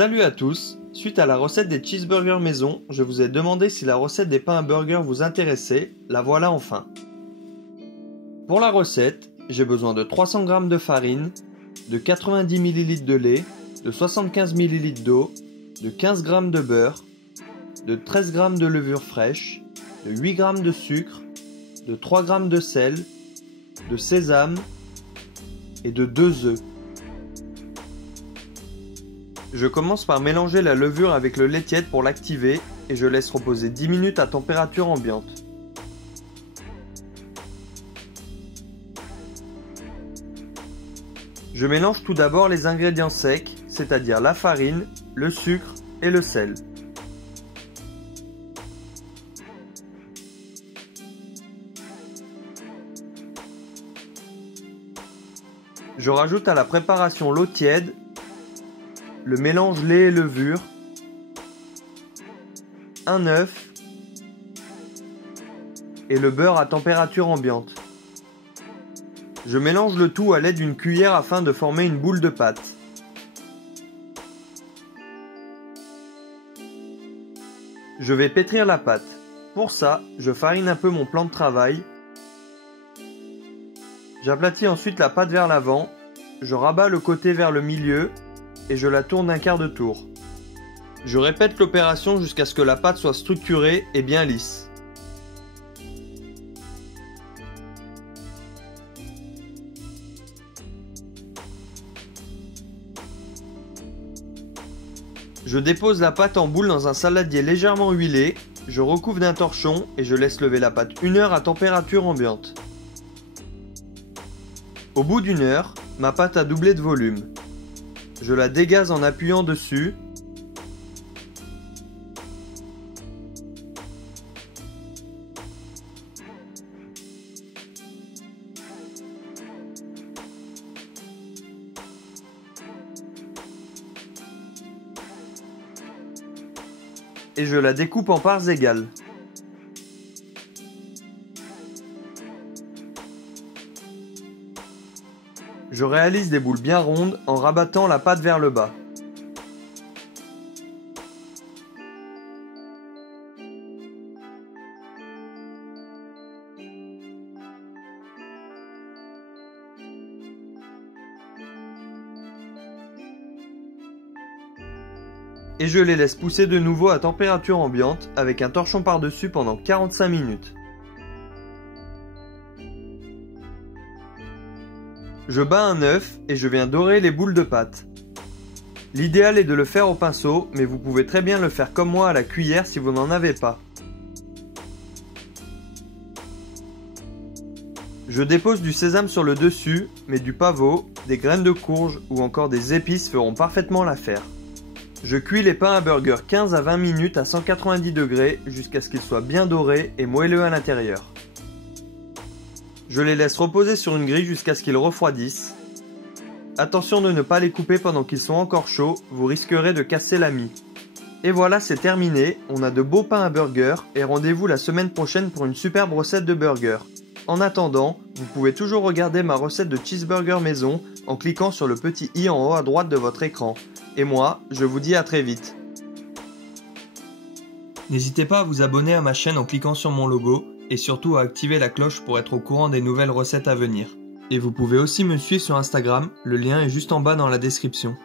Salut à tous, suite à la recette des cheeseburgers maison, je vous ai demandé si la recette des pains à burger vous intéressait, la voilà enfin. Pour la recette, j'ai besoin de 300 g de farine, de 90 ml de lait, de 75 ml d'eau, de 15 g de beurre, de 13 g de levure fraîche, de 8 g de sucre, de 3 g de sel, de sésame et de 2 œufs. Je commence par mélanger la levure avec le lait tiède pour l'activer et je laisse reposer 10 minutes à température ambiante. Je mélange tout d'abord les ingrédients secs, c'est-à-dire la farine, le sucre et le sel. Je rajoute à la préparation l'eau tiède, le mélange lait et levure, un œuf et le beurre à température ambiante. Je mélange le tout à l'aide d'une cuillère afin de former une boule de pâte. Je vais pétrir la pâte. Pour ça, je farine un peu mon plan de travail. J'aplatis ensuite la pâte vers l'avant, je rabats le côté vers le milieu et je la tourne d'un quart de tour. Je répète l'opération jusqu'à ce que la pâte soit structurée et bien lisse. Je dépose la pâte en boule dans un saladier légèrement huilé, je recouvre d'un torchon et je laisse lever la pâte 1 heure à température ambiante. Au bout d'1 heure, ma pâte a doublé de volume. Je la dégaze en appuyant dessus. Et je la découpe en parts égales. Je réalise des boules bien rondes en rabattant la pâte vers le bas. Et je les laisse pousser de nouveau à température ambiante avec un torchon par-dessus pendant 45 minutes. Je bats un œuf et je viens dorer les boules de pâte. L'idéal est de le faire au pinceau, mais vous pouvez très bien le faire comme moi à la cuillère si vous n'en avez pas. Je dépose du sésame sur le dessus, mais du pavot, des graines de courge ou encore des épices feront parfaitement l'affaire. Je cuis les pains à burger 15 à 20 minutes à 190 degrés jusqu'à ce qu'ils soient bien dorés et moelleux à l'intérieur. Je les laisse reposer sur une grille jusqu'à ce qu'ils refroidissent. Attention de ne pas les couper pendant qu'ils sont encore chauds, vous risquerez de casser la mie. Et voilà, c'est terminé, on a de beaux pains à burger et rendez-vous la semaine prochaine pour une superbe recette de burger. En attendant, vous pouvez toujours regarder ma recette de cheeseburger maison en cliquant sur le petit i en haut à droite de votre écran. Et moi, je vous dis à très vite. N'hésitez pas à vous abonner à ma chaîne en cliquant sur mon logo et surtout à activer la cloche pour être au courant des nouvelles recettes à venir. Et vous pouvez aussi me suivre sur Instagram, le lien est juste en bas dans la description.